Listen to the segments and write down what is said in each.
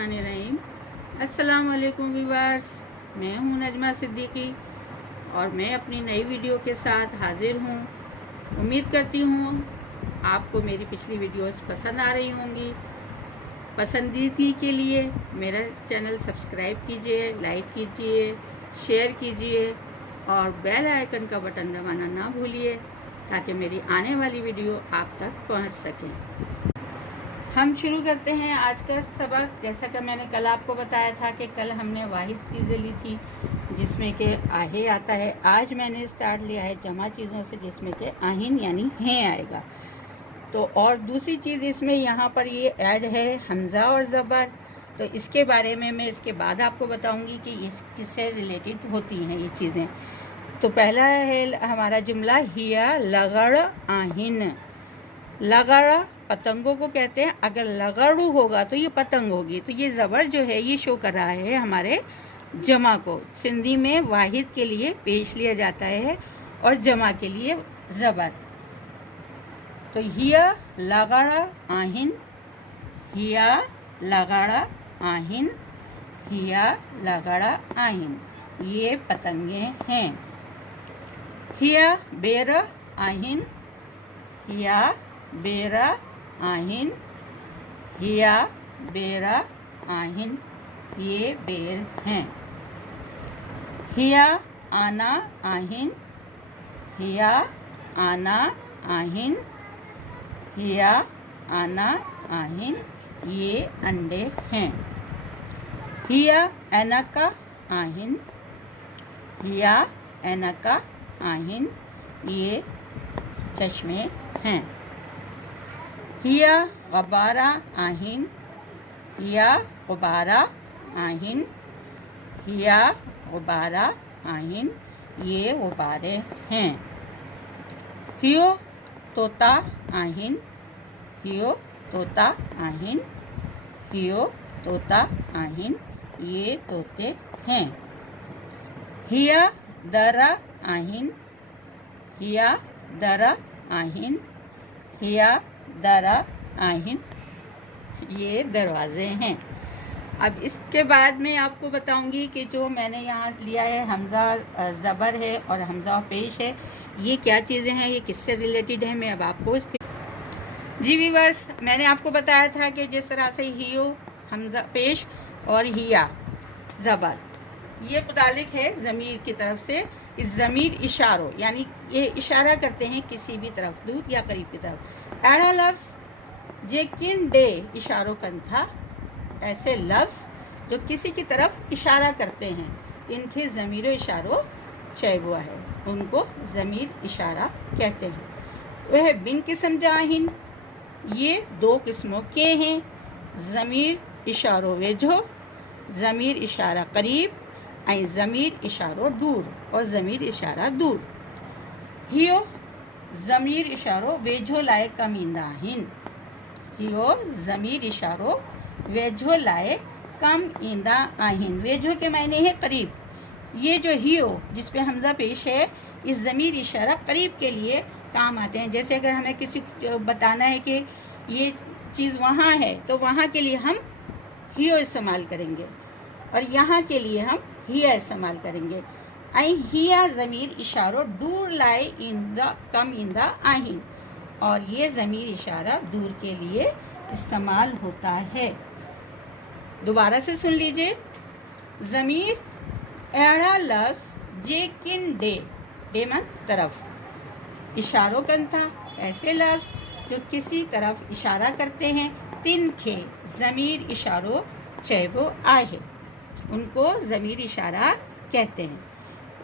बिस्मिल्लाहिर्रहमानिर्रहीम। अस्सलाम वालेकुम व्यूअर्स, मैं हूं नजमा सिद्दीकी और मैं अपनी नई वीडियो के साथ हाजिर हूं। उम्मीद करती हूं आपको मेरी पिछली वीडियोस पसंद आ रही होंगी। पसंदीदगी के लिए मेरा चैनल सब्सक्राइब कीजिए, लाइक कीजिए, शेयर कीजिए और बेल आइकन का बटन दबाना ना भूलिए ताकि मेरी आने वाली वीडियो आप तक पहुंच सके। हम शुरू करते हैं आज का सबक। जैसा कि मैंने कल आपको बताया था कि कल हमने वाहिद चीज़ें ली थी जिसमें कि आहे आता है। आज मैंने स्टार्ट लिया है जमा चीज़ों से जिसमें कि आहिन यानी हैं आएगा। तो और दूसरी चीज़ इसमें यहाँ पर ये ऐड है हमज़ा और ज़बर। तो इसके बारे में मैं इसके बाद आपको बताऊँगी कि ये किससे रिलेटेड होती हैं ये चीज़ें। तो पहला है हमारा जुमला हिया लगड़ आहिन। लगड़ पतंगों को कहते हैं। अगर लगड़ू होगा तो ये पतंग होगी। तो ये ज़बर जो है ये शो कर रहा है हमारे जमा को। सिंधी में वाहिद के लिए पेश लिया जाता है और जमा के लिए ज़बर। तो हिया लगड़ आहिन, हिया लगड़ आहिन, हिया लगड़ आहिन, ये पतंगे हैं। हिया बेर आहिन, हिया बेरा आहिन, हिया बेरा आहिन, ये बेर हैं। हिया आना आहिन, हिया आना आहिन, हिया आना आहिन, ये अंडे हैं। हिया एनका आहिन, हिया एनका आहिन, ये चश्मे हैं। हिया गबारा आहिन, हिया गुबारा आहिन, हिया गुबारा आहिन, ये गुब्बारे हैं। हियो तोता आहिन, हियो तोता आहिन, हियो तोता आहिन, ये तोते हैं। हिया दरा आहिन, हिया दरा आहिन, हिया दरा आहिन, ये दरवाजे हैं। अब इसके बाद मैं आपको बताऊंगी कि जो मैंने यहाँ लिया है हमज़ा ज़बर है और हमज़ा पेश है, ये क्या चीज़ें हैं, ये किससे रिलेटेड है। मैं अब आपको जी व्यूअर्स, मैंने आपको बताया था कि जिस तरह से हियो हमज़ा पेश और हिया ज़बर ये मुतालिक है ज़मीर की तरफ से। इस ज़मीर इशारों यानी ये इशारा करते हैं किसी भी तरफ, दूर या करीब की तरफ। एड़ा लफ्ज़ जे किन डे इशारों कन था, ऐसे लफ्ज़ जो किसी की तरफ इशारा करते हैं इनके ज़मीर इशारों चैबुआ है, उनको ज़मीर इशारा कहते हैं। वह बिन किस्म जाहिन, ये दो किस्मों के हैं। ज़मीर इशारों वेझो, ज़मीर इशारा करीब, ऐं ज़मीर इशारों दूर और ज़मीर इशारा दूर। हियो ज़मीर इशारों वेझो लाए कम ईंदा आहिनि, हियो ज़मीर इशारों वेझो लाए कम ईंदा आहिनि। वेझो के मायने है करीब। ये जो हियो जिस पे हमज़ा पेश है, इस ज़मीर इशारा करीब के लिए काम आते हैं। जैसे अगर हमें किसी बताना है कि ये चीज़ वहाँ है तो वहाँ के लिए हम हियो इस्तेमाल करेंगे और यहाँ के लिए हम हिया इस्तेमाल करेंगे। ऐं हिया ज़मीर इशारों दूर लाए ईंदा कम ईंदा आहिनि, और ये ज़मीर इशारा दूर के लिए इस्तेमाल होता है। दोबारा से सुन लीजिए। ज़मीर एड़ा लफ्ज़ जे किन डे, डे मन तरफ, इशारों कन था, ऐसे लफ्ज़ जो किसी तरफ इशारा करते हैं तिन खे ज़मीर इशारों चैबो आहे, उनको ज़मीर इशारा कहते हैं।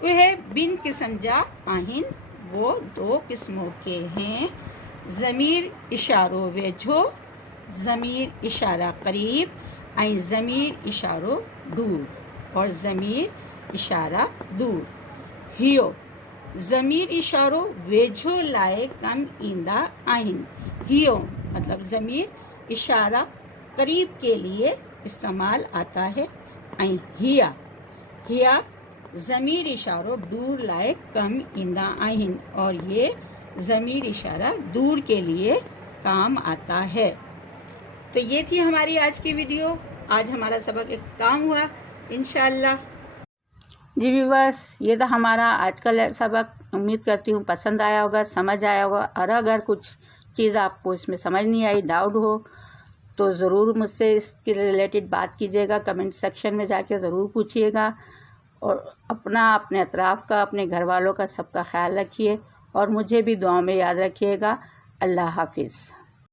वह बिन किस्म जा आहिन, वो दो किस्मों के हैं। ज़मीर इशारों वेझो, ज़मीर इशारा करीब, ऐं ज़मीर इशारों दूर और ज़मीर इशारा दूर। हियो ज़मीर इशारों वेझो लाए कम ईंदा आहिनि, हियो मतलब ज़मीर इशारा करीब के लिए इस्तेमाल आता है। ऐं हिया, हिया ज़मीर इशारों दूर लाए कम ईंदा आहिनि, और ये ज़मीर इशारा दूर के लिए काम आता है। तो ये थी हमारी आज की वीडियो। आज हमारा सबक इख्तिताम हुआ इंशाअल्लाह। जी व्यूअर्स, ये था हमारा आज का सबक। उम्मीद करती हूँ पसंद आया होगा, समझ आया होगा। और अगर कुछ चीज़ आपको इसमें समझ नहीं आई, डाउट हो, तो ज़रूर मुझसे इसके रिलेटेड बात कीजिएगा। कमेंट सेक्शन में जाके ज़रूर पूछिएगा। और अपने अतराफ़ का, अपने घर वालों का, सबका ख्याल रखिए और मुझे भी दुआ में याद रखिएगा। अल्लाह हाफिज़।